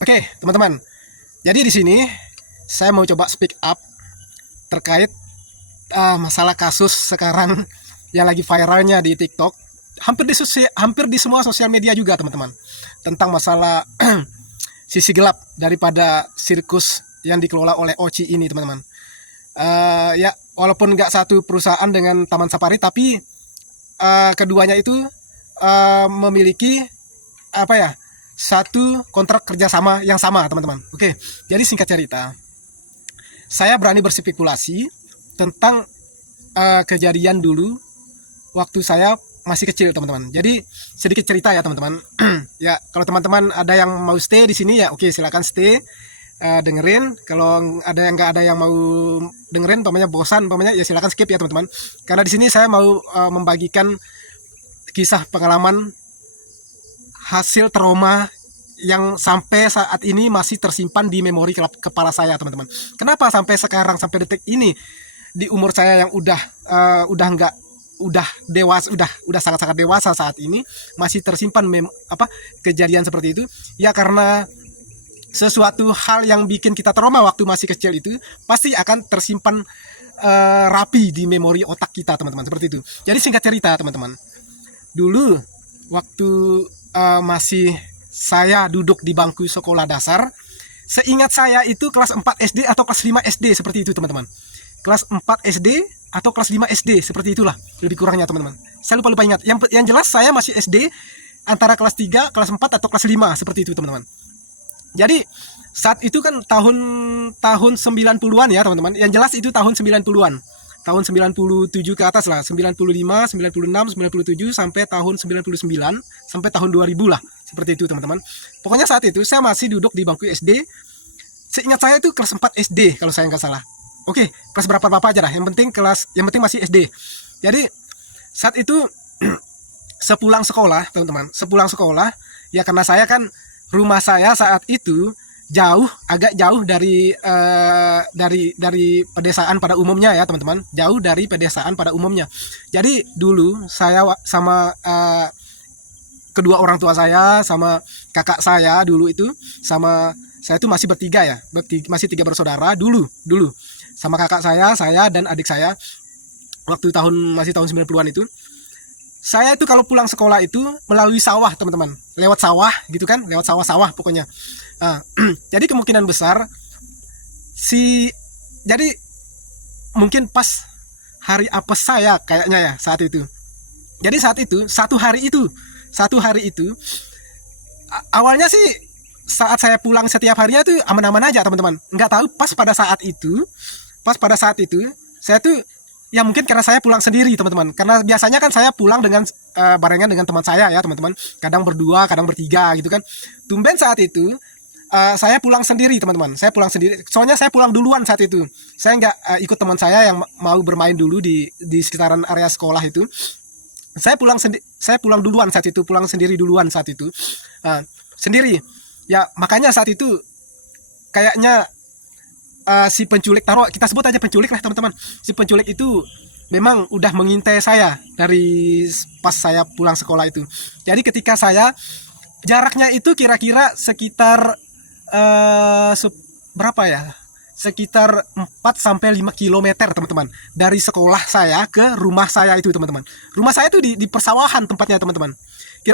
Oke, teman-teman. Jadi di sini saya mau coba speak up terkait masalah kasus sekarang yang lagi viralnya di TikTok. Hampir di semua sosial media juga, teman-teman. Tentang masalah sisi gelap daripada sirkus yang dikelola oleh Oci ini, teman-teman. Ya, walaupun nggak satu perusahaan dengan Taman Safari, tapi keduanya itu memiliki apa ya, satu kontrak kerjasama yang sama, teman-teman. Oke, jadi singkat cerita, saya berani berspekulasi tentang kejadian dulu waktu saya masih kecil, teman-teman. Jadi sedikit cerita ya, teman-teman. Ya, kalau teman-teman ada yang mau stay di sini ya, oke, silakan stay, dengerin. Kalau ada yang nggak ada yang mau dengerin, umpamanya bosan, umpamanya ya silakan skip ya, teman-teman. Karena di sini saya mau membagikan kisah pengalaman hasil trauma yang sampai saat ini masih tersimpan di memori kepala saya, teman-teman. Kenapa sampai sekarang, sampai detik ini, di umur saya yang udah nggak udah dewasa, udah sangat-sangat dewasa saat ini, masih tersimpan kejadian seperti itu? Ya karena sesuatu hal yang bikin kita trauma waktu masih kecil itu pasti akan tersimpan rapi di memori otak kita, teman-teman, seperti itu. Jadi singkat cerita, teman-teman, dulu waktu masih saya duduk di bangku sekolah dasar, seingat saya itu kelas 4 SD atau kelas 5 SD, seperti itu, teman-teman. Kelas 4 SD atau kelas 5 SD, seperti itulah lebih kurangnya, teman-teman. Saya lupa ingat. Yang jelas saya masih SD, antara kelas 3, kelas 4 atau kelas 5, seperti itu, teman-teman. Jadi saat itu kan tahun 90-an ya, teman-teman. Yang jelas itu tahun 90-an. Tahun 97 ke atas lah, 95, 96, 97 sampai tahun 99 sampai tahun 2000 lah. Seperti itu, teman-teman. Pokoknya saat itu saya masih duduk di bangku SD. Seingat saya itu kelas 4 SD kalau saya nggak salah. Oke, kelas berapa aja lah. Yang penting masih SD. Jadi saat itu sepulang sekolah, teman-teman, sepulang sekolah, ya karena saya kan rumah saya saat itu agak jauh dari pedesaan pada umumnya ya, teman-teman. Jauh dari pedesaan pada umumnya. Jadi dulu saya sama kedua orang tua saya, sama kakak saya dulu itu, sama saya itu masih bertiga ya, masih 3 bersaudara dulu sama kakak saya dan adik saya. Waktu masih tahun 90-an itu, saya itu kalau pulang sekolah itu melalui sawah, teman-teman, lewat sawah gitu kan, lewat sawah pokoknya. Jadi kemungkinan besar jadi mungkin pas hari apes saya kayaknya ya saat itu. Jadi satu hari itu awalnya sih saat saya pulang setiap harinya tuh aman-aman aja, teman-teman. Nggak tahu pas pada saat itu saya tuh, ya mungkin karena saya pulang sendiri, teman-teman. Karena biasanya kan saya pulang dengan barengan dengan teman saya ya, teman-teman. Kadang berdua, kadang bertiga gitu kan. Tumben saat itu saya pulang sendiri, teman-teman. Saya pulang sendiri. Soalnya saya pulang duluan saat itu. Saya nggak ikut teman saya yang mau bermain dulu di sekitaran area sekolah itu. Saya pulang duluan saat itu, pulang sendiri duluan saat itu, sendiri. Ya makanya saat itu kayaknya si penculik, kita sebut aja penculik lah, teman-teman. Si penculik itu memang udah mengintai saya dari pas saya pulang sekolah itu. Jadi ketika jaraknya itu kira-kira sekitar berapa ya? Sekitar 4-5 kilometer, teman-teman, dari sekolah saya ke rumah saya itu, teman-teman. Rumah saya itu di persawahan tempatnya, teman-teman.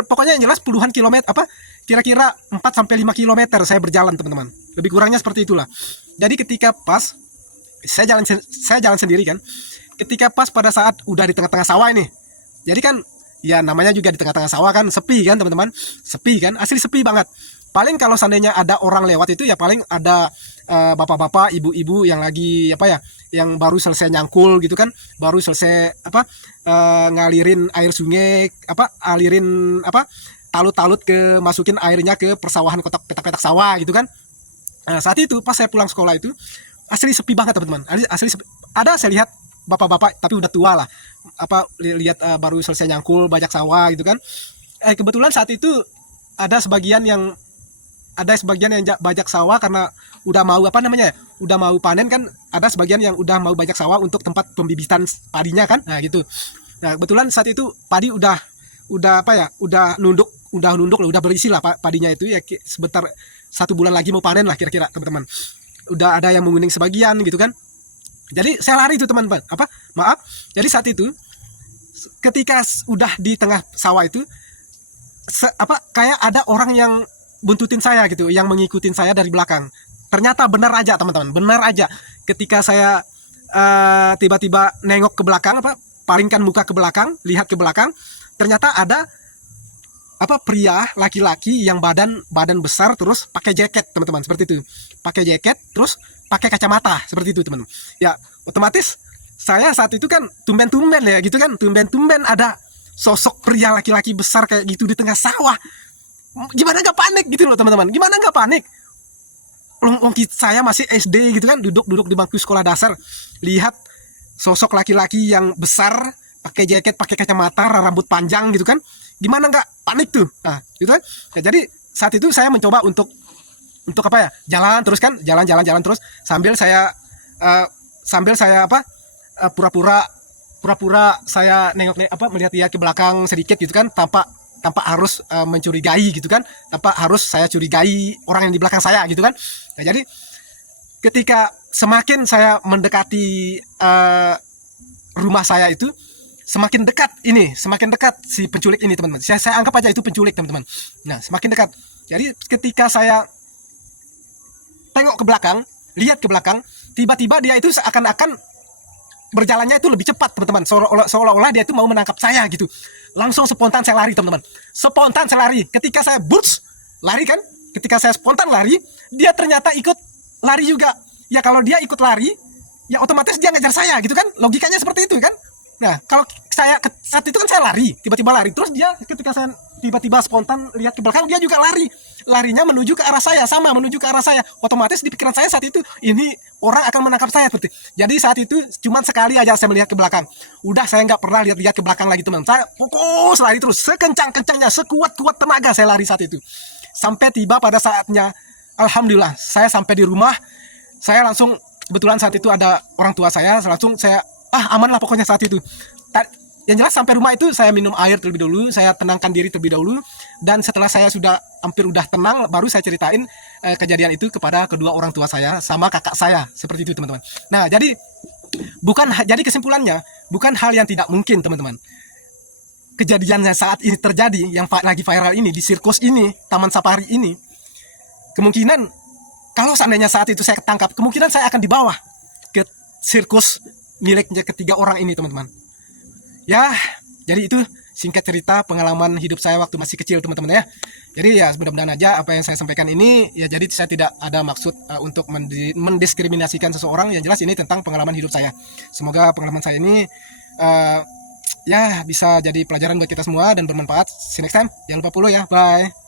Pokoknya yang jelas puluhan kilometer, kira-kira 4-5 kilometer saya berjalan, teman-teman. Lebih kurangnya seperti itulah. Jadi ketika pas saya jalan sendiri kan, ketika pas pada saat udah di tengah-tengah sawah ini, jadi kan ya namanya juga di tengah-tengah sawah kan, sepi kan, teman-teman, sepi kan, asli sepi banget. Paling kalau seandainya ada orang lewat itu ya paling ada bapak-bapak, ibu-ibu yang lagi yang baru selesai nyangkul gitu kan, baru selesai ngalirin air sungai, alirin talut-talut masukin airnya ke persawahan, petak-petak sawah gitu kan. Nah, saat itu pas saya pulang sekolah itu asli sepi banget, teman-teman. Asli sepi. Ada saya lihat bapak-bapak tapi udah tua lah, lihat baru selesai nyangkul bajak sawah gitu kan. Kebetulan saat itu ada sebagian yang bajak sawah karena udah mau udah mau panen kan. Ada sebagian yang udah mau bajak sawah untuk tempat pembibitan padinya kan, nah gitu. Nah kebetulan saat itu padi udah nunduk lah, udah berisi lah padinya itu ya, 1 bulan lagi mau panen lah kira-kira teman-teman. Udah ada yang menguning sebagian gitu kan. Jadi saya lari itu teman-teman. Maaf. Jadi saat itu ketika udah di tengah sawah itu kayak ada orang yang buntutin saya gitu, yang mengikutin saya dari belakang. Ternyata benar aja teman-teman, benar aja. Ketika saya tiba-tiba nengok ke belakang, palingkan muka ke belakang, lihat ke belakang, ternyata ada pria laki-laki yang badan besar, terus pakai jaket teman-teman, seperti itu. Pakai jaket, terus pakai kacamata, seperti itu teman. Ya otomatis saya saat itu kan tumben-tumben ya gitu kan, tumben-tumben ada sosok pria laki-laki besar kayak gitu di tengah sawah. Gimana nggak panik gitu loh teman-teman, gimana nggak panik. Saya masih SD gitu kan, duduk di bangku sekolah dasar, lihat sosok laki-laki yang besar pakai jaket, pakai kacamata, rambut panjang gitu kan, gimana nggak panik tuh. Nah gitu kan ya, jadi saat itu saya mencoba untuk jalan terus kan, jalan terus sambil saya pura-pura saya melihat ke belakang sedikit gitu kan, tanpa harus mencurigai gitu kan, tanpa harus saya curigai orang yang di belakang saya gitu kan. Nah, jadi ketika semakin saya mendekati rumah saya itu, semakin dekat si penculik ini teman-teman. Saya anggap aja itu penculik teman-teman. Nah semakin dekat. Jadi ketika saya tengok ke belakang, lihat ke belakang, tiba-tiba dia itu seakan-akan berjalannya itu lebih cepat teman-teman, seolah-olah dia itu mau menangkap saya gitu. Langsung spontan saya lari teman-teman, spontan saya lari. Ketika saya lari kan, ketika saya spontan lari, dia ternyata ikut lari juga. Ya kalau dia ikut lari, ya otomatis dia ngejar saya gitu kan, logikanya seperti itu kan. Nah kalau saya saat itu kan saya lari, tiba-tiba lari, terus dia ketika saya tiba-tiba spontan lihat ke belakang, dia juga larinya menuju ke arah saya, menuju ke arah saya. Otomatis di pikiran saya saat itu, ini orang akan menangkap saya seperti. Jadi saat itu cuma sekali aja saya melihat ke belakang, udah saya nggak pernah lihat ke belakang lagi teman. Saya fokus lari terus, sekencang-kencangnya, sekuat-kuat tenaga saya lari saat itu, sampai tiba pada saatnya. Alhamdulillah saya sampai di rumah. Saya langsung, kebetulan saat itu ada orang tua saya, langsung saya aman lah pokoknya saat itu. Yang jelas sampai rumah itu saya minum air terlebih dahulu, saya tenangkan diri terlebih dahulu, dan setelah saya sudah hampir tenang, baru saya ceritain kejadian itu kepada kedua orang tua saya sama kakak saya, seperti itu teman-teman. Nah jadi kesimpulannya bukan hal yang tidak mungkin teman-teman. Kejadiannya saat ini terjadi, yang lagi viral ini di sirkus ini, Taman Safari ini, kemungkinan kalau seandainya saat itu saya ketangkap, kemungkinan saya akan dibawa ke sirkus miliknya ketiga orang ini teman-teman. Ya, jadi itu singkat cerita pengalaman hidup saya waktu masih kecil teman-teman ya. Jadi ya mudah-mudahan aja apa yang saya sampaikan ini, ya jadi saya tidak ada maksud untuk mendiskriminasikan seseorang. Yang jelas ini tentang pengalaman hidup saya. Semoga pengalaman saya ini ya bisa jadi pelajaran buat kita semua dan bermanfaat. See you next time. Jangan lupa follow ya. Bye.